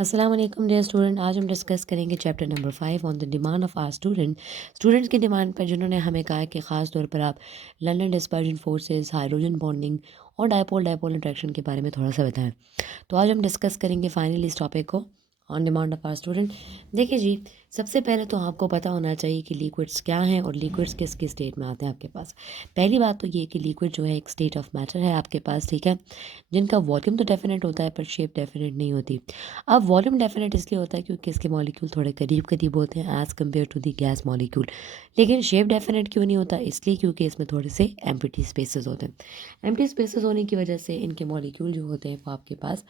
अस्सलाम वालेकुम dear student. आज हम डिस्कस करेंगे chapter number 5 on the demand of our students की डिमांड पर, जिन्होंने हमें कहा है कि ख़ास तौर पर आप London dispersion forces, hydrogen bonding और डायपोल डायपोल इंट्रैक्शन के बारे में थोड़ा सा बताएं। तो आज हम डिस्कस करेंगे फाइनली इस टॉपिक को on demand of our student. देखिए जी, सबसे पहले तो आपको पता होना चाहिए कि लिक्विड्स क्या हैं और लिक्विड्स किस किस स्टेट में आते हैं आपके पास। पहली बात तो ये कि लिक्विड जो है एक स्टेट ऑफ मैटर है आपके पास, ठीक है, जिनका वॉल्यूम तो डेफिनेट होता है पर शेप डेफिनेट नहीं होती। अब वॉल्यूम डेफिनेट इसलिए होता है क्योंकि इसके मॉलिक्यूल थोड़े करीब करीब होते हैं as compare to the gas molecule. लेकिन शेप डेफिनेट क्यों नहीं होता? इसलिए क्योंकि इसमें थोड़े से एम्प्टी स्पेसेस होते हैं। एम्प्टी स्पेसेस होने की वजह से इनके मॉलिक्यूल जो होते हैं वो आपके पास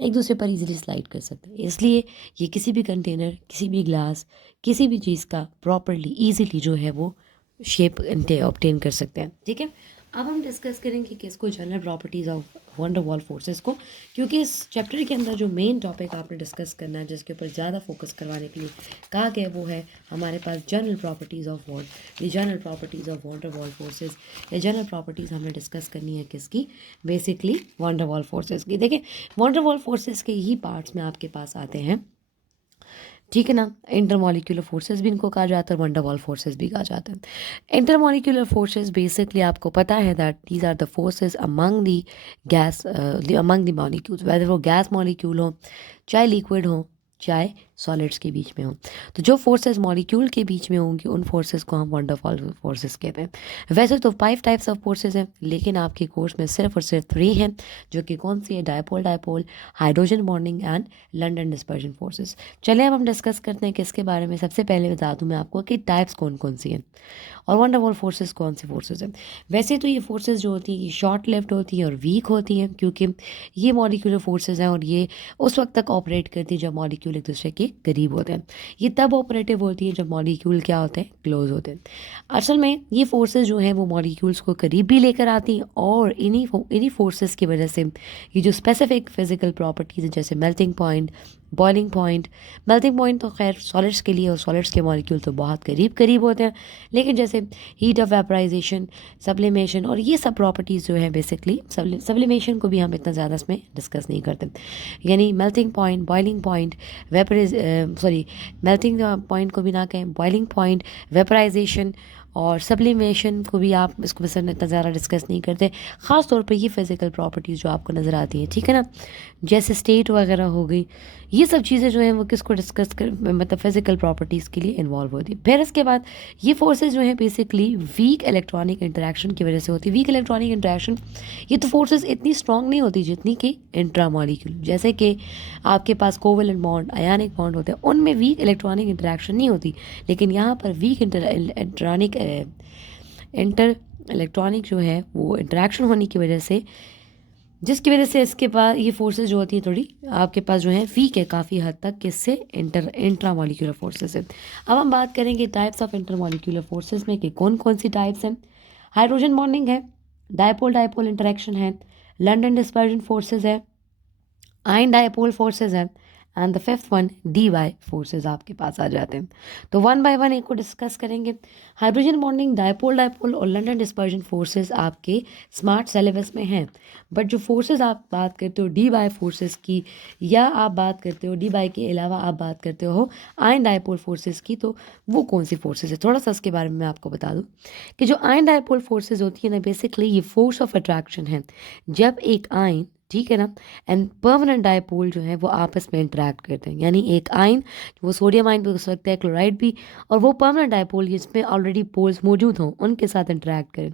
एक दूसरे पर इजीली स्लाइड कर सकते हैं। इसलिए ये किसी भी कंटेनर, किसी भी ग्लास, किसी भी चीज़ का प्रॉपरली ईजीली जो है वो शेप ऑब्टेन कर सकते हैं, ठीक है। अब हम डिस्कस करेंगे कि इसको general properties of wonder wall forces को, क्योंकि इस चैप्टर के अंदर जो मेन टॉपिक आपने डिस्कस करना है, जिसके ऊपर ज़्यादा फोकस करवाने के लिए कहा गया, वो है हमारे पास जनरल प्रॉपर्टीज़ ऑफ वॉल, ये general properties of wonder wall forces. या जनरल प्रॉपर्टीज़ हमने डिस्कस करनी है किसकी? बेसिकली वंडर वॉल फोर्सेस की। देखिए, वंडर वॉल फोर्सेस के ही पार्ट्स में आपके पास आते हैं, ठीक है ना। इंटरमॉलिक्यूलर फोर्सेस भी इनको कहा जाता है, वंडर वॉल फोर्सेस भी कहा जाता है। इंटरमॉलिक्यूलर फोर्सेस बेसिकली आपको पता है that these are the forces among the gas, among the molecules, whether वो गैस मॉलिक्यूल हो, चाहे लिक्विड हो, चाहे सॉलिड्स के बीच में हो। तो जो फोर्सेस मॉलिक्यूल के बीच में होंगी उन फोर्सेस को हम वंडर वॉल फोर्सेस कहते हैं। वैसे तो 5 टाइप्स ऑफ फोर्सेस हैं, लेकिन आपके कोर्स में सिर्फ और सिर्फ 3 हैं, जो कि कौन सी है? Dipole dipole, hydrogen bonding and London dispersion forces. चलिए अब हम डिस्कस करते हैं किसके बारे में। सबसे पहले बता दूं मैं आपको कि टाइप्स कौन कौन सी हैं और वंडर वॉल फोर्सेस कौन सी फोर्सेस हैं। वैसे तो ये फोर्सेस जो होती हैं ये शॉर्ट लिव्ड होती हैं और वीक होती हैं, क्योंकि ये मॉलिक्यूलर फोर्सेस हैं और ये उस वक्त तक ऑपरेट करती हैं जब मॉलिक्यूल एक दूसरे के करीब होते हैं। ये तब ऑपरेटिव होती है जब मॉलिक्यूल क्या होते हैं? क्लोज होते हैं। असल में ये फोर्सेस जो हैं वो मॉलिक्यूल्स को करीब भी लेकर आती हैं, और इन्हीं फोर्सेस की वजह से ये जो स्पेसिफिक फिजिकल प्रॉपर्टीज़ हैं, जैसे melting point, boiling point. Melting point तो खैर सॉलिड्स के लिए, और सॉलिड्स के मॉलिक्यूल तो बहुत करीब करीब होते हैं, लेकिन जैसे हीट ऑफ वेपराइजेशन, सब्लिमेशन और ये सब प्रॉपर्टीज़ जो है बेसिकली, सब्लिमेशन को भी हम इतना ज़्यादा इसमें डिस्कस नहीं करते। यानी melting point, boiling point, melting point को भी ना कहें, बॉइलिंग पॉइंट, वेपराइजेशन और सब्लिमेशन को भी आप इसको बस इतना ज़्यादा डिस्कस नहीं करते। ख़ास तौर पे ये फिज़िकल प्रॉपर्टीज़ जो आपको नज़र आती हैं, ठीक है ना, जैसे स्टेट वगैरह हो गई, ये सब चीज़ें जो हैं वो किसको डिस्कस कर, मतलब फिज़िकल प्रॉपर्टीज़ के लिए इन्वॉल्व होती है। फिर इसके बाद ये फोर्सेस जो हैं बेसिकली वीक इलेक्ट्रॉनिक इंटरेक्शन की वजह से होती है। वीक इलेक्ट्रॉनिक इंटरेक्शन, ये तो फोर्सेस इतनी स्ट्रांग नहीं होती जितनी कि इंट्रामॉलिक्यूल, जैसे कि आपके पास कोवेलेंट बॉन्ड, आयनिक बॉन्ड होते हैं, उनमें वीक इलेक्ट्रॉनिक इंटरेक्शन नहीं होती। लेकिन यहाँ पर वीक इंटर इलेक्ट्रॉनिक जो है वो इंटरेक्शन होने की वजह से, जिसकी वजह से इसके पास ये फोर्सेस जो होती है थोड़ी आपके पास जो है वीक है काफ़ी हद तक, किससे? इंट्रामॉलिक्यूलर फोर्सेस से। अब हम बात करेंगे टाइप्स ऑफ इंटरमॉलिक्यूलर फोर्सेस में कि कौन कौन सी टाइप्स हैं। हाइड्रोजन बॉन्डिंग है, डायपोल डायपोल इंटरेक्शन है, लंदन डिस्पर्जन फोर्सेस है, आयन डायपोल फोर्सेस हैं, and the fifth one D Y forces आपके पास आ जाते हैं। तो वन बाय वन एक को डिस्कस करेंगे। हाइड्रोजन बॉन्डिंग, डायपोल डायपोल और लंदन डिस्पर्जन फोर्सेज आपके स्मार्ट सिलेबस में हैं, बट जो फोर्सेज आप बात करते हो डी वाई फोर्सेज की, या आप बात करते हो डी वाई के अलावा आप बात करते हो आयन डायपोल फोर्सेज की, तो वो कौन सी फोर्सेज है? थोड़ा सा इसके बारे में मैं आपको बता दूँ कि जो आयन डायपोल फोर्सेज होती है ना, बेसिकली ये फोर्स ऑफ अट्रैक्शन है। जब एक आयन, ठीक है ना, एंड परमानेंट डायपोल जो है वो आपस में इंटरेक्ट करते हैं, यानी एक आयन, वो सोडियम आयन भी हो सकता है, क्लोराइड भी, और वो परमानेंट डायपोल जिसमें ऑलरेडी पोल्स मौजूद हों उनके साथ इंटरेक्ट करें।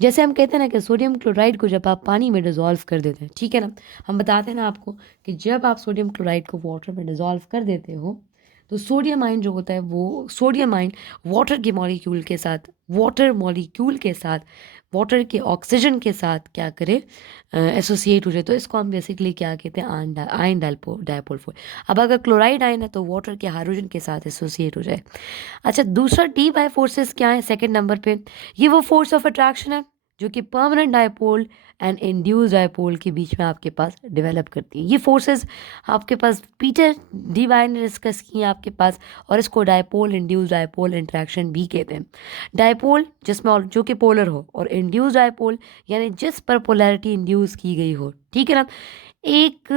जैसे हम कहते हैं ना कि सोडियम क्लोराइड को जब आप पानी में डिज़ोल्व कर देते हैं, ठीक है ना, हम बताते हैं ना आपको कि जब आप सोडियम क्लोराइड को वाटर में डिज़ोल्व कर देते हो, तो सोडियम आयन जो होता है वो सोडियम आयन वाटर के ऑक्सीजन के साथ क्या करे? एसोसिएट हो जाए। तो इसको हम बेसिकली क्या कहते हैं? Ion dipole four. अब अगर क्लोराइड आयन है तो वाटर के हाइड्रोजन के साथ एसोसिएट हो जाए। अच्छा, दूसरा डी बाई फोर्सेस क्या है सेकंड नंबर पे? ये वो फोर्स ऑफ अट्रैक्शन है जो कि permanent dipole and induce dipole के बीच में आपके पास डेवलप करती है। ये फोर्सेस आपके पास पीटर डी वाई ने डिस्कस की हैं आपके पास, और इसको डायपोल इंड्यूस डायपोल इंट्रैक्शन भी कहते हैं। डायपोल जिसमें जो कि पोलर हो, और इंड्यूस डायपोल यानी जिस पर पोलैरिटी इंड्यूस की गई हो, ठीक है ना। एक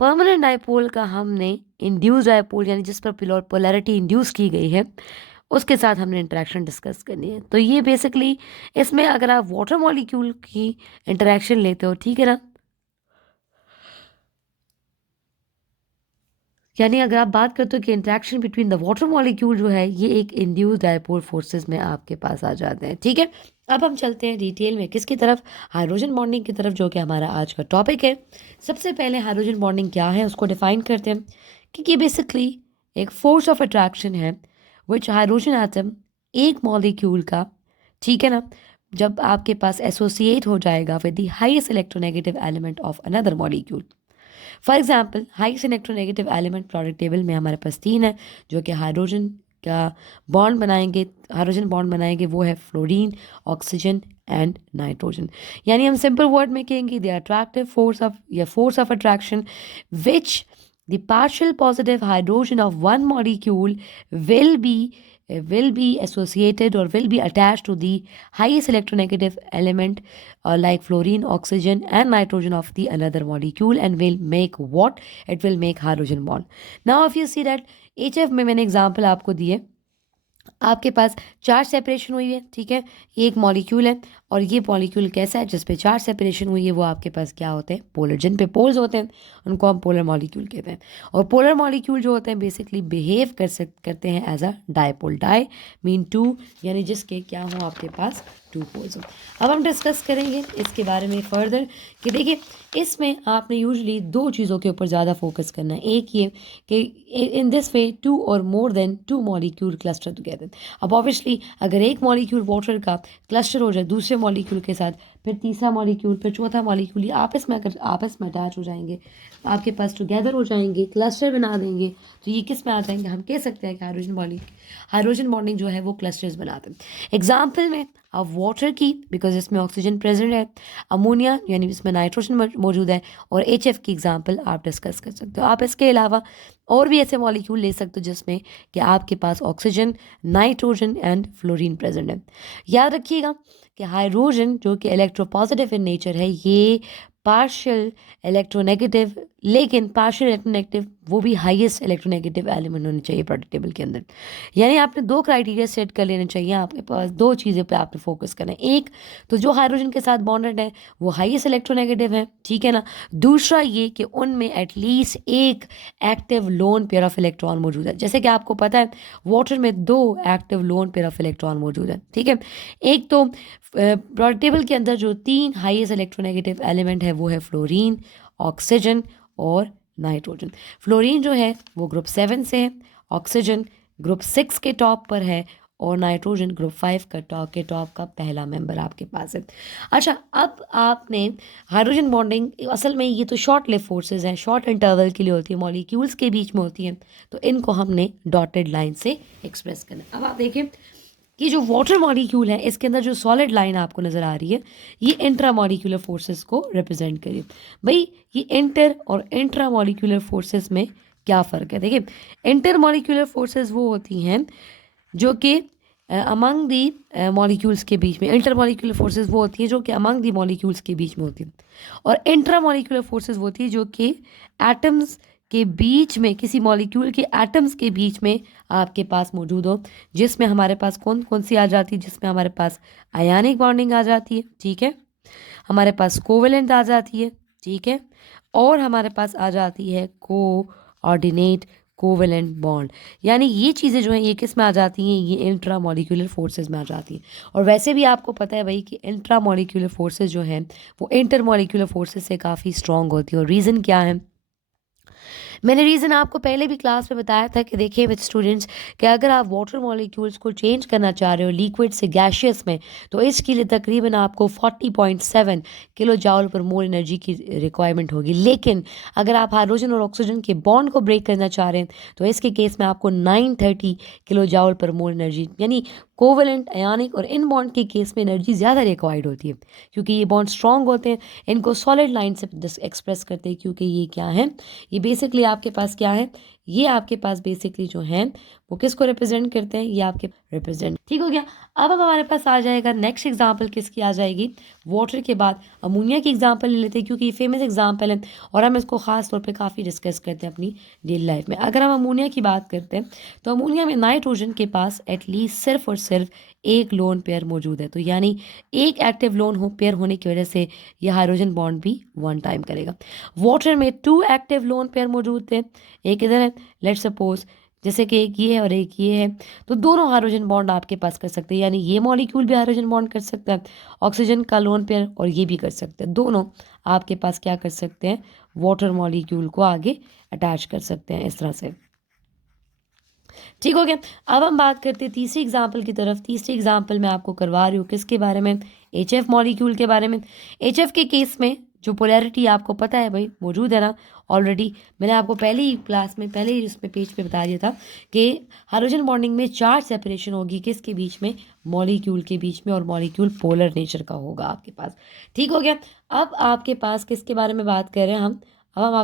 परमानेंट डायपोल का हमने इंड्यूस डायपोल यानी जिस पर पोलैरिटी इंड्यूस की गई है उसके साथ हमने इंटरेक्शन डिस्कस करनी है। तो ये बेसिकली इसमें अगर आप वाटर मॉलिक्यूल की इंटरेक्शन लेते हो, ठीक है ना, यानी अगर आप बात करते हो कि interaction between the water molecule जो है ये एक इंड्यूस डायपोल फोर्सेस में आपके पास आ जाते हैं। ठीक है, अब हम चलते हैं डिटेल में किसकी तरफ, हाइड्रोजन बॉन्डिंग की तरफ, जो कि हमारा आज का टॉपिक है। सबसे पहले हाइड्रोजन बॉन्डिंग क्या है उसको डिफाइन करते हैं कि ये बेसिकली एक फोर्स ऑफ अट्रैक्शन है विच हाइड्रोजन एटम एक मॉलिक्यूल का, ठीक है ना, जब आपके पास एसोसिएट हो जाएगा with the highest electronegative element of another molecule. For example highest electronegative element product table में हमारे पास 3 है जो कि हाइड्रोजन का बॉन्ड बनाएंगे, हाइड्रोजन बॉन्ड बनाएंगे, वो है फ्लोरीन, ऑक्सीजन एंड नाइट्रोजन। यानी हम सिंपल वर्ड में कहेंगे द अट्रैक्टिव फोर्स ऑफ या force of attraction which the partial positive hydrogen of one molecule will be associated or will be attached to the highest electronegative element like fluorine, oxygen and nitrogen of the another molecule and will make what? It will make hydrogen bond. Now if you see that HF में मैंने example आपको दिए, आपके पास charge separation हुई है, ठीक है, ये एक मॉलिक्यूल है और ये मॉलिक्यूल कैसा है जिस पे चार्ज सेपरेशन हुई है वो आपके पास क्या होते हैं, पोलर, जिन पे पोल्स होते हैं उनको हम पोलर मॉलिक्यूल कहते हैं। और पोलर मॉलिक्यूल जो होते हैं बेसिकली बिहेव करते हैं as a dipole, di mean two, यानी जिसके क्या हो आपके पास 2 पोल्स हो। अब हम डिस्कस करेंगे इसके बारे में फर्दर कि देखिए इसमें आपने यूजुअली 2 चीज़ों के ऊपर ज़्यादा फोकस करना है। एक ये कि इन दिस वे 2 और more than 2 molecule cluster together. अब ऑब्वियसली अगर एक मॉलिक्यूल वाटर का क्लस्टर हो जाए दूसरे मॉलिक्यूल के साथ, फिर तीसरा मॉलिक्यूल, फिर चौथा मॉलिक्यूल, ये आपस में अटैच हो जाएंगे, आपके पास टुगेदर हो जाएंगे, क्लस्टर बना देंगे, तो ये किस में आ जाएंगे, हम कह सकते हैं कि हाइड्रोजन बॉन्डिंग जो है वो क्लस्टर्स बनाते हैं। एग्जाम्पल में अब वाटर की, बिकॉज इसमें ऑक्सीजन प्रेजेंट है, अमोनिया यानी इसमें नाइट्रोजन मौजूद है, और HF की एग्जाम्पल आप डिस्कस कर सकते हो। आप इसके अलावा और भी ऐसे मॉलिक्यूल ले सकते हो जिसमें कि आपके पास oxygen, nitrogen and fluorine present है। याद रखिएगा कि हाइड्रोजन जो कि इलेक्ट्रोपॉजिटिव इन नेचर है, ये पार्शियल इलेक्ट्रोनेगेटिव, लेकिन पार्शियल इलेक्ट्रोनेगेटिव वो भी हाईएस्ट इलेक्ट्रोनेगेटिव एलिमेंट होने चाहिए प्रोडक्ट टेबल के अंदर। यानी आपने 2 क्राइटेरिया सेट कर लेने चाहिए, आपके पास 2 चीज़ें पे आपने फोकस करना है। एक तो जो हाइड्रोजन के साथ बॉन्डेड है वो हाईएस्ट इलेक्ट्रोनेगेटिव है, ठीक है ना। दूसरा ये कि उनमें एटलीस्ट एक active lone pair of electron मौजूद है। जैसे कि आपको पता है वाटर में 2 active lone pair of electron मौजूद है, ठीक है। एक तो प्रोडक्ट टेबल के अंदर जो 3 हाईएस्ट इलेक्ट्रोनेगेटिव एलिमेंट है वो है फ्लोरीन, ऑक्सीजन और नाइट्रोजन। फ्लोरीन जो है वो ग्रुप 7 से है, ऑक्सीजन ग्रुप 6 के टॉप पर है और नाइट्रोजन ग्रुप 5 का टॉप का पहला मेंबर आपके पास है। अच्छा, अब आपने हाइड्रोजन बॉन्डिंग, असल में ये तो शॉर्ट लिव फोर्सेस हैं, शॉर्ट इंटरवल के लिए होती है, मॉलिक्यूल्स के बीच में होती हैं, तो इनको हमने डॉटेड लाइन से एक्सप्रेस करना है। अब आप देखिए कि जो वाटर मॉलिक्यूल है इसके अंदर जो सॉलिड लाइन आपको नज़र आ रही है ये इंट्रा मॉलिक्यूलर फोर्सेस को रिप्रेजेंट करिए। भाई ये इंटर और इंट्रा मॉलिक्यूलर फोर्सेस में क्या फ़र्क है? देखिए इंटर मॉलिक्यूलर फोर्सेस वो होती हैं जो कि अमंग दी मॉलिक्यूल्स के बीच में, इंटर मॉलिक्यूलर फोर्सेस वो होती हैं जो कि अमंग दी मॉलिक्यूल्स के बीच में होती हैं, और इंट्रा मॉलिक्यूलर फोर्सेस वो होती है जो कि एटम्स के बीच में, किसी मॉलिक्यूल के एटम्स के बीच में आपके पास मौजूद हो, जिसमें हमारे पास कौन कौन सी आ जाती है, जिसमें हमारे पास आयनिक बॉन्डिंग आ जाती है, ठीक है, हमारे पास कोवेलेंट आ जाती है, ठीक है, और हमारे पास आ जाती है कोऑर्डिनेट कोवेलेंट बॉन्ड। यानी ये चीज़ें जो हैं ये किस में आ जाती हैं, ये इंट्रा मॉलिक्यूलर फोर्सेस में आ जाती हैं। और वैसे भी आपको पता है भाई कि इंट्रा मॉलिक्यूलर फोर्सेस जो हैं वो इंटर मॉलिक्यूलर फोर्सेस से काफ़ी स्ट्रॉन्ग होती है। और रीज़न क्या है, मैंने रीज़न आपको पहले भी क्लास में बताया था कि देखिए विद स्टूडेंट्स कि अगर आप वाटर मॉलिक्यूल्स को चेंज करना चाह रहे हो लिक्विड से गैशियस में, तो इसके लिए तकरीबन आपको 40.7 किलो जाउल पर मोल एनर्जी की रिक्वायरमेंट होगी। लेकिन अगर आप हाइड्रोजन और ऑक्सीजन के बॉन्ड को ब्रेक करना चाह रहे हैं तो इसके केस में आपको 930 किलो जाउल पर मोल एनर्जी, यानी कोवेलेंट, आयनिक और इन बॉन्ड के केस में एनर्जी ज़्यादा रिक्वायर्ड होती है, क्योंकि ये बॉन्ड स्ट्रॉन्ग होते हैं। इनको सॉलिड लाइन से एक्सप्रेस करते हैं, क्योंकि ये क्या है, ये बेसिकली आपके पास क्या है, ये आपके पास बेसिकली जो है वो किसको रिप्रेजेंट करते हैं, ये आपके रिप्रेजेंट, ठीक हो गया। अब हमारे पास आ जाएगा नेक्स्ट एग्जाम्पल किसकी आ जाएगी, वाटर के बाद अमोनिया की एग्जाम्पल ले लेते हैं, क्योंकि ये फेमस एग्जाम्पल है और हम इसको ख़ास तौर पे काफ़ी डिस्कस करते हैं अपनी डेली लाइफ में। अगर हम अमोनिया की बात करते हैं तो अमोनिया में नाइट्रोजन के पास एटलीस्ट सिर्फ और सिर्फ एक लोन पेयर मौजूद है, तो यानी एक एक्टिव लोन पेयर होने की वजह से यह हाइड्रोजन बॉन्ड भी वन टाइम करेगा। वाटर में टू एक्टिव लोन पेयर मौजूद थे, एक इधर है, लेट्स सपोज जैसे कि एक ये है और एक ये है, तो दोनों हाइड्रोजन बॉन्ड आपके पास कर सकते हैं, यानी ये मॉलिक्यूल भी हाइड्रोजन बॉन्ड कर सकता है ऑक्सीजन का लोन पेयर, और ये भी कर सकते हैं, दोनों आपके पास क्या कर सकते हैं, वाटर मॉलिक्यूल को आगे अटैच कर सकते हैं इस तरह से। ठीक हो गया। अब हम बात करते हैं तीसरी एग्जाम्पल की तरफ। तीसरी एग्जाम्पल मैं आपको करवा रही हूँ किसके बारे में, HF मॉलिक्यूल के बारे में। HF के केस में जो पोलैरिटी आपको पता है भाई मौजूद है ना, ऑलरेडी मैंने आपको पहले ही क्लास में पहले ही उसमें पेज पे बता दिया था कि हाइड्रोजन बॉन्डिंग में चार्ज सेपरेशन होगी किसके बीच में, मॉलिक्यूल के बीच में, और मॉलिक्यूल पोलर नेचर का होगा आपके पास। ठीक हो गया। अब आपके पास किसके बारे में बात कर रहे हैं अब हम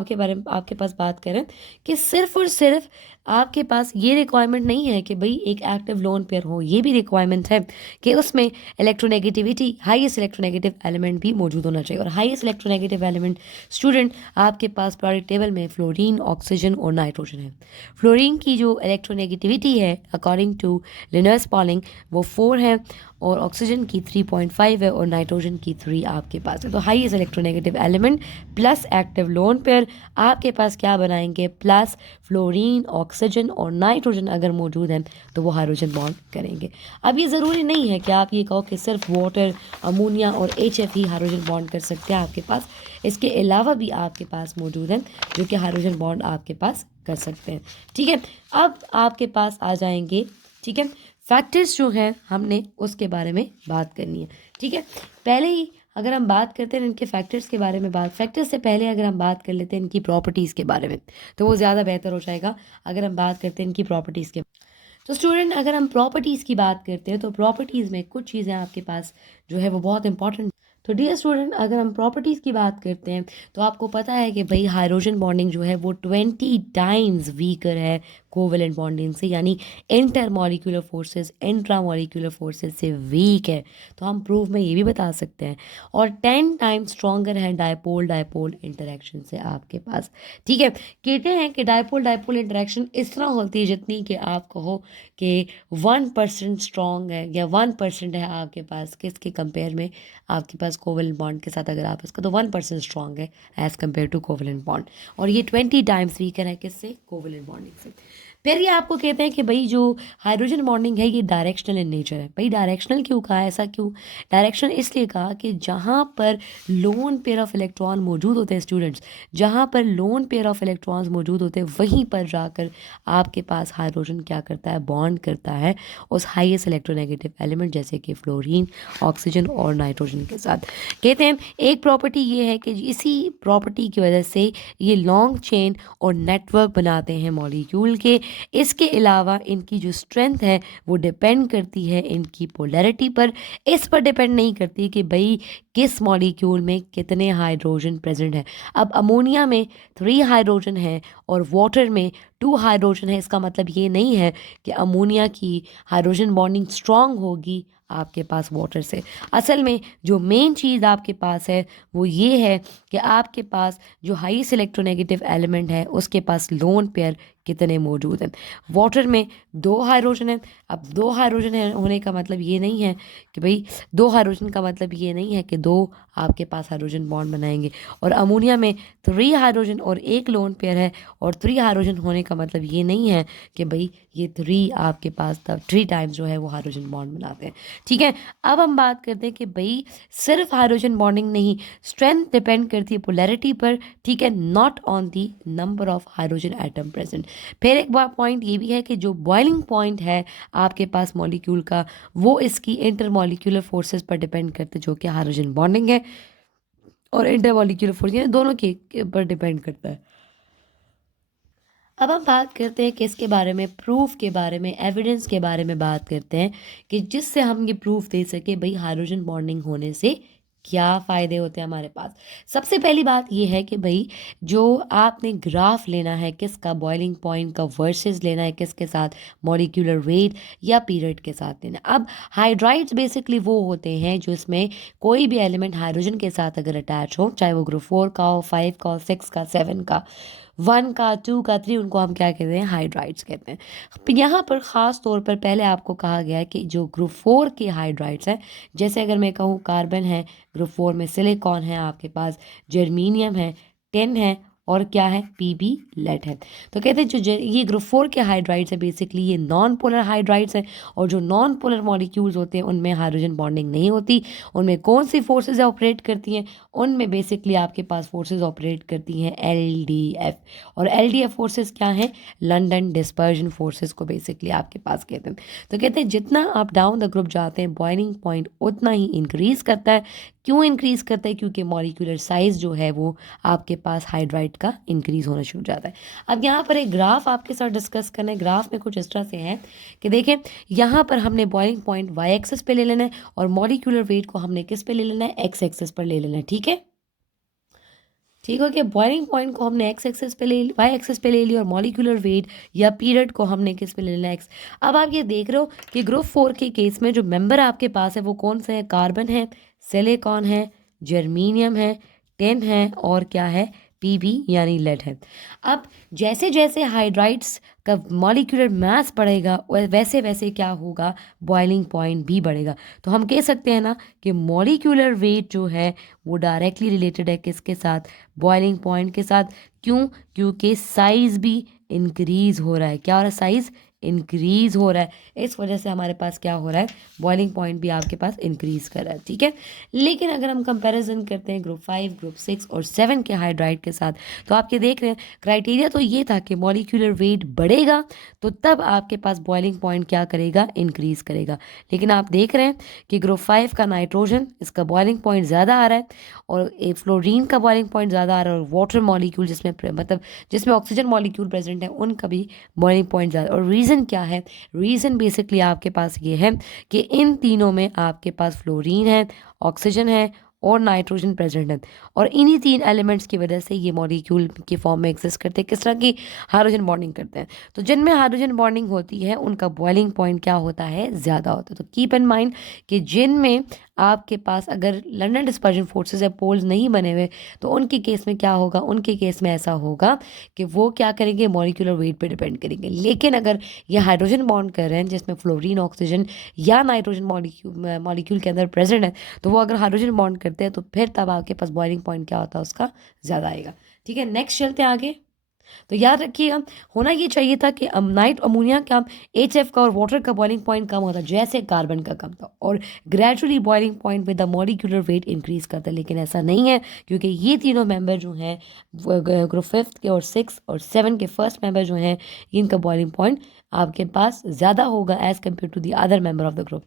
आपके पास बात करें कि सिर्फ और सिर्फ आपके पास ये रिक्वायरमेंट नहीं है कि भाई एक एक्टिव लोन पेयर हो, ये भी रिक्वायरमेंट है कि उसमें इलेक्ट्रोनेगेटिविटी हाईएस्ट इलेक्ट्रोनेगेटिव एलिमेंट भी मौजूद होना चाहिए। और हाईएस्ट इलेक्ट्रोनेगेटिव एलिमेंट स्टूडेंट आपके पास पीरियोडिक टेबल में फ्लोरीन, ऑक्सीजन और नाइट्रोजन है। फ्लोरीन की जो इलेक्ट्रोनेगेटिविटी है अकॉर्डिंग टू लिनस पॉलिंग वो 4 है, और ऑक्सीजन की 3.5 है, और नाइट्रोजन की 3 आपके पास है। तो highest electronegative element plus active lone pair आपके पास क्या बनाएंगे, प्लस फ्लोरीन, ऑक्सीजन और नाइट्रोजन अगर मौजूद हैं तो वो हाइड्रोजन बॉन्ड करेंगे। अब ये ज़रूरी नहीं है कि आप ये कहो कि सिर्फ वाटर, अमोनिया और HF ही हाइड्रोजन बॉन्ड कर सकते हैं आपके पास, इसके अलावा भी आपके पास मौजूद हैं जो कि हाइड्रोजन बॉन्ड आपके पास कर सकते हैं। ठीक है, अब आपके पास आ जाएंगे, ठीक है, फैक्टर्स जो हैं हमने उसके बारे में बात करनी है। ठीक है, पहले ही अगर हम बात करते हैं इनके फैक्टर्स के बारे में, फैक्टर्स से पहले अगर हम बात कर लेते हैं इनकी प्रॉपर्टीज़ के बारे में तो वो ज़्यादा बेहतर हो जाएगा। अगर हम बात करते हैं इनकी प्रॉपर्टीज़ के, तो स्टूडेंट अगर हम प्रॉपर्टीज़ की बात करते हैं तो प्रॉपर्टीज़ में कुछ चीज़ें आपके पास जो है वो बहुत इंपॉर्टेंट। तो डियर स्टूडेंट अगर हम प्रॉपर्टीज़ की बात करते हैं तो आपको पता है कि भाई हाइड्रोजन बॉन्डिंग जो है वो 20 टाइम्स वीकर है कोवेलेंट बॉन्डिंग से, यानी inter molecular forces intra molecular forces से वीक है। तो हम प्रूफ में ये भी बता सकते हैं। और 10 टाइम्स स्ट्रॉन्गर है डायपोल डायपोल इंटरेक्शन से आपके पास। ठीक है, कहते हैं कि डायपोल डायपोल इंटरेक्शन इस तरह होती है जितनी कि आप कहो कि 1% स्ट्रॉन्ग है या 1% है आपके पास, किसके कंपेयर में, आपके पास कोवेलेंट बॉन्ड के साथ अगर आप इसका, तो 1% स्ट्रॉन्ग है as compare to covalent bond, और ये 20 टाइम्स वीकर है किससे, कोवेलेंट बॉन्डिंग से। फिर ये आपको कहते हैं कि भाई जो हाइड्रोजन बॉन्डिंग है ये डायरेक्शनल इन नेचर है। भाई डायरेक्शनल क्यों कहा, ऐसा क्यों, डायरेक्शनल इसलिए कहा कि जहाँ पर लोन पेयर ऑफ इलेक्ट्रॉन मौजूद होते हैं स्टूडेंट्स, जहाँ पर लोन पेयर ऑफ इलेक्ट्रॉन्स मौजूद होते हैं वहीं पर जाकर आपके पास हाइड्रोजन क्या करता है, बॉन्ड करता है उस हाईएस्ट इलेक्ट्रोनेगेटिव एलिमेंट जैसे कि फ्लोरीन, ऑक्सीजन और नाइट्रोजन के साथ। कहते हैं एक प्रॉपर्टी ये है कि इसी प्रॉपर्टी की वजह से ये लॉन्ग चेन और नेटवर्क बनाते हैं मॉलिक्यूल के। इसके अलावा इनकी जो स्ट्रेंथ है वो डिपेंड करती है इनकी पोलैरिटी पर, इस पर डिपेंड नहीं करती कि भाई किस मॉलिक्यूल में कितने हाइड्रोजन प्रेजेंट है। अब अमोनिया में 3 हाइड्रोजन है और वाटर में 2 हाइड्रोजन है, इसका मतलब ये नहीं है कि अमोनिया की हाइड्रोजन बॉन्डिंग स्ट्रॉन्ग होगी आपके पास वाटर से। असल में जो मेन चीज़ आपके पास है वो ये है कि आपके पास जो हाईएस्ट इलेक्ट्रोनेगेटिव एलिमेंट है उसके पास लोन पेयर कितने मौजूद हैं। वाटर में 2 हाइड्रोजन है। अब 2 हाइड्रोजन है होने का मतलब ये नहीं है कि भाई 2 हाइड्रोजन का मतलब ये नहीं है कि 2 आपके पास हाइड्रोजन बॉन्ड बनाएंगे। और अमोनिया में 3 हाइड्रोजन और 1 लोन पेयर है, और 3 हाइड्रोजन होने का मतलब ये नहीं है कि भाई ये 3 आपके पास 3 टाइम्स जो है वो हाइड्रोजन बॉन्ड बनाते हैं। ठीक है, अब हम बात करते हैं कि भाई सिर्फ हाइड्रोजन बॉन्डिंग नहीं, स्ट्रेंथ डिपेंड करती है पोलैरिटी पर। ठीक है, not on the number of hydrogen atom present. फिर एक बार पॉइंट ये भी है कि जो बॉइलिंग पॉइंट है आपके पास मॉलिक्यूल का वो इसकी इंटर मॉलिक्यूलर फोर्सेस पर डिपेंड करते जो कि हाइड्रोजन बॉन्डिंग है और इंटर मॉलिक्यूलर फोर्स, यानी दोनों के पर डिपेंड करता है। अब हम बात करते हैं किसके बारे में, प्रूफ के बारे में, एविडेंस के बारे में बात करते हैं कि जिससे हम ये प्रूफ दे सके भाई हाइड्रोजन बॉन्डिंग होने से क्या फ़ायदे होते हैं हमारे पास? सबसे पहली बात ये है कि भई जो आपने ग्राफ लेना है किसका, बॉइलिंग पॉइंट का वर्सेस लेना है किसके साथ, मॉलिक्यूलर वेट या पीरियड के साथ लेना है। अब हाइड्राइड्स बेसिकली वो होते हैं जो इसमें कोई भी एलिमेंट हाइड्रोजन के साथ अगर अटैच हो, चाहे वो ग्रुप 4 का हो, 5 का हो, 6 का, 7 का, 1 का, 2 का, 3, उनको हम क्या कहते हैं, हाइड्राइड्स कहते हैं। यहाँ पर ख़ास तौर पर पहले आपको कहा गया है कि जो ग्रुप 4 के हाइड्राइड्स हैं, जैसे अगर मैं कहूँ कार्बन है, ग्रुप 4 में सिलिकॉन है आपके पास, जर्मीनियम है, टिन है और क्या है, पीबी लेड है। तो कहते हैं ये ग्रुप 4 के हाइड्राइड्स है, बेसिकली ये नॉन पोलर हाइड्राइड्स हैं। और जो नॉन पोलर मॉलिक्यूल्स होते हैं उनमें हाइड्रोजन बॉन्डिंग नहीं होती। उनमें कौन सी फोर्सेज ऑपरेट करती हैं, उनमें बेसिकली आपके पास फोर्सेज ऑपरेट करती हैं LDF। और LDF फोर्सेज क्या हैं, लंदन डिस्पर्जन फोर्सेज को बेसिकली आपके पास कहते हैं। तो कहते हैं जितना आप डाउन द ग्रुप जाते हैं बॉइलिंग पॉइंट उतना ही इंक्रीज करता है। क्यों इंक्रीज करता है, क्योंकि मॉलिक्यूलर साइज जो है वो आपके पास हाइड्राइड का इंक्रीज होना शुरू हो जाता है। अब यहाँ पर एक ग्राफ आपके साथ डिस्कस करना है। ग्राफ में कुछ इस तरह से है कि देखें, यहाँ पर हमने बॉइलिंग पॉइंट वाई एक्सेस पे ले लेना है और मॉलिक्यूलर वेट को हमने किस पे ले लेना है, एक्स एक्सेस पर ले लेना है। ठीक है, ठीक हो गया। बॉइलिंग पॉइंट को हमने एक्स एक्सेस पे ले वाई एक्सेस पे ले लिया और मॉलिक्यूलर वेट या पीरियड को हमने किस पे ले लेना है, एक्स। अब आप ये देख रहे हो कि ग्रुप 4 के केस में जो मेंबर आपके पास है वो कौन से हैं, कार्बन है, सिलिकॉन है, जर्मीनियम है, टिन है और क्या है, पीबी यानी लेड है। अब जैसे जैसे हाइड्राइड्स का मॉलिक्यूलर मास बढ़ेगा वैसे वैसे क्या होगा, बॉइलिंग पॉइंट भी बढ़ेगा। तो हम कह सकते हैं ना कि मॉलिक्यूलर वेट जो है वो डायरेक्टली रिलेटेड है किसके साथ, बॉइलिंग पॉइंट के साथ। क्यों, क्योंकि साइज भी इंक्रीज हो रहा है। क्या हो रहा है, साइज इंक्रीज हो रहा है। इस वजह से हमारे पास क्या हो रहा है, बॉइलिंग पॉइंट भी आपके पास इंक्रीज कर रहा है। ठीक है, लेकिन अगर हम कंपैरिजन करते हैं ग्रुप 5, ग्रुप 6 और 7 के हाइड्राइड के साथ, तो आप ये देख रहे हैं क्राइटेरिया तो ये था कि मॉलिक्यूलर वेट बढ़ेगा तो तब आपके पास बॉइलिंग पॉइंट क्या करेगा, इंक्रीज करेगा। लेकिन आप देख रहे हैं कि ग्रुप 5 का नाइट्रोजन, इसका बॉइलिंग पॉइंट ज़्यादा आ रहा है और फ्लोरीन का बॉइलिंग पॉइंट ज़्यादा आ रहा है और वाटर मॉलिक्यूल जिसमें मतलब जिसमें ऑक्सीजन मॉलिक्यूल प्रेजेंट है उनका भी बॉइलिंग पॉइंट ज़्यादा। और रीज़न क्या है, रीज़न बेसिकली आपके पास ये है कि इन तीनों में आपके पास फ्लोरीन है, ऑक्सीजन है और नाइट्रोजन प्रेजेंट है। और इन्हीं तीन एलिमेंट्स की वजह से ये मॉलिक्यूल की फॉर्म में एग्जिस्ट करते हैं। किस तरह की, हाइड्रोजन बॉन्डिंग करते हैं। तो जिनमें हाइड्रोजन बॉन्डिंग होती है उनका बॉइलिंग पॉइंट क्या होता है, ज़्यादा होता है। तो कीप इन माइंड कि जिनमें आपके पास अगर लंदन डिस्पर्जन फोर्सेस या पोल्स नहीं बने हुए तो उनके केस में क्या होगा, उनके केस में ऐसा होगा कि वो क्या करेंगे, मॉलिक्यूलर वेट पे डिपेंड करेंगे। लेकिन अगर ये हाइड्रोजन बॉन्ड कर रहे हैं जिसमें फ्लोरीन, ऑक्सीजन या नाइट्रोजन मॉलिक्यूल के अंदर प्रेजेंट है, तो वो अगर हाइड्रोजन बॉन्ड करते हैं तो फिर तब आपके पास बॉइलिंग पॉइंट क्या होता है, उसका ज़्यादा आएगा। ठीक है, नेक्स्ट चलते हैं आगे। तो याद रखिएगा, होना ये चाहिए था कि नाइट अमोनिया का, HF का और वाटर का बॉइलिंग पॉइंट कम होता जैसे कार्बन का कम था और gradually boiling point with the molecular weight increase करता। लेकिन ऐसा नहीं है क्योंकि ये तीनों मेंबर जो हैं ग्रुप 5 के और 6 और 7 के फर्स्ट मेंबर जो हैं, इनका बॉइलिंग पॉइंट आपके पास ज़्यादा होगा as compare to the other member of the group.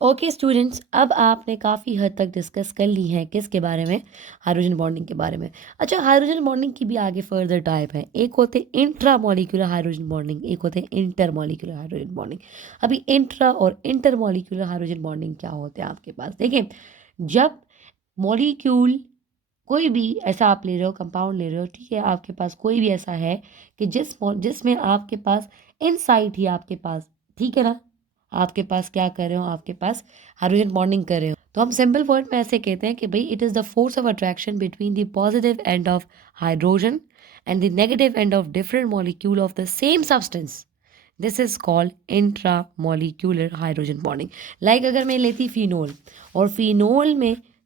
Okay students, अब आपने काफ़ी हद तक डिस्कस कर ली है किसके बारे में, हाइड्रोजन बॉन्डिंग के बारे में। अच्छा, हाइड्रोजन बॉन्डिंग की भी आगे फर्दर टाइप है। एक होते हैं इंट्रा मॉलिक्यूलर हाइड्रोजन बॉन्डिंग, एक होते हैं इंटर मॉलिक्यूलर हाइड्रोजन बॉन्डिंग। अभी इंट्रा और इंटर मॉलिक्यूलर हाइड्रोजन बॉन्डिंग क्या होते हैं आपके पास, देखिए, जब मॉलिक्यूल कोई भी ऐसा आप ले रहे हो, कंपाउंड ले रहे हो, ठीक है, आपके पास कोई भी ऐसा है कि जिसमें आपके पास इनसाइड ही आपके पास, ठीक है ना, आपके पास क्या कर रहे हो, आपके पास हाइड्रोजन बॉन्डिंग कर रहे हो, तो हम सिंपल वर्ड में ऐसे कहते हैं कि भाई it is the force of attraction between the positive end of hydrogen and the negative end of different molecule of the same substance. This is called intra molecular hydrogen bonding. Like अगर मैं लेती phenol और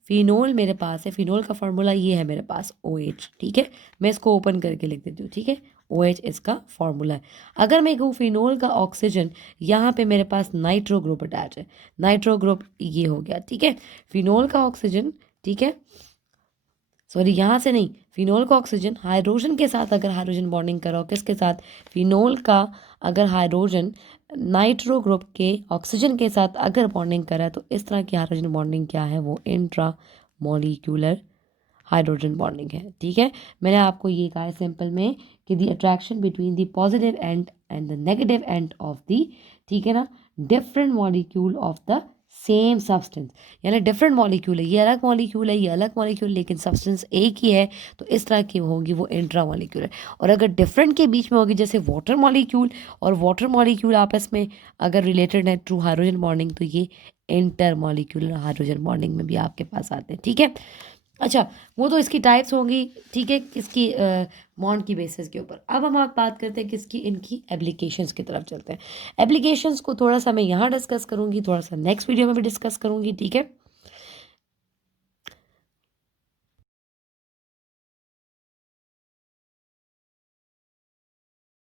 phenol मेरे पास है, phenol का formula ये है मेरे पास OH, ठीक है, मैं इसको ओपन करके लिख देती हूँ, ठीक है, OH इसका फार्मूला है। अगर मैं कहूँ फिनोल का ऑक्सीजन, यहाँ पे मेरे पास नाइट्रो ग्रुप अटैच है, नाइट्रो ग्रुप ये हो गया, ठीक है, फिनोल का ऑक्सीजन, ठीक है, सॉरी यहाँ से नहीं, फिनोल का ऑक्सीजन हाइड्रोजन के साथ अगर हाइड्रोजन बॉन्डिंग कराओ, किसके साथ, फिनोल का अगर हाइड्रोजन नाइट्रो ग्रुप के ऑक्सीजन के साथ अगर बॉन्डिंग करा तो इस तरह की हाइड्रोजन बॉन्डिंग क्या है, वो इंट्रा मॉलिक्यूलर हाइड्रोजन बॉन्डिंग है। ठीक है, मैंने आपको ये कहा है सिंपल में कि the attraction between the positive and the negative end of the, ठीक है ना, different molecule of the same substance, यानी डिफरेंट मॉलिक्यूल है, ये अलग मॉलिक्यूल है, ये अलग मॉलिक्यूल, लेकिन सब्सटेंस एक ही है, तो इस तरह की होगी वो इंट्रा मॉलिक्यूलर। और अगर डिफरेंट के बीच में होगी, जैसे वाटर मॉलिक्यूल और वाटर मॉलिक्यूल आपस में अगर रिलेटेड है थ्रू हाइड्रोजन बॉन्डिंग, तो ये इंटर मॉलिक्यूलर हाइड्रोजन बॉन्डिंग में भी आपके पास आते हैं। ठीक है, अच्छा, वो तो इसकी टाइप्स होंगी, ठीक है, किसकी बॉन्ड की बेसिस के ऊपर। अब हम आप बात करते हैं किसकी, इनकी एप्लीकेशंस की तरफ चलते हैं। एप्लीकेशंस को थोड़ा सा मैं यहाँ डिस्कस करूँगी, थोड़ा सा नेक्स्ट वीडियो में भी डिस्कस करूँगी, ठीक है।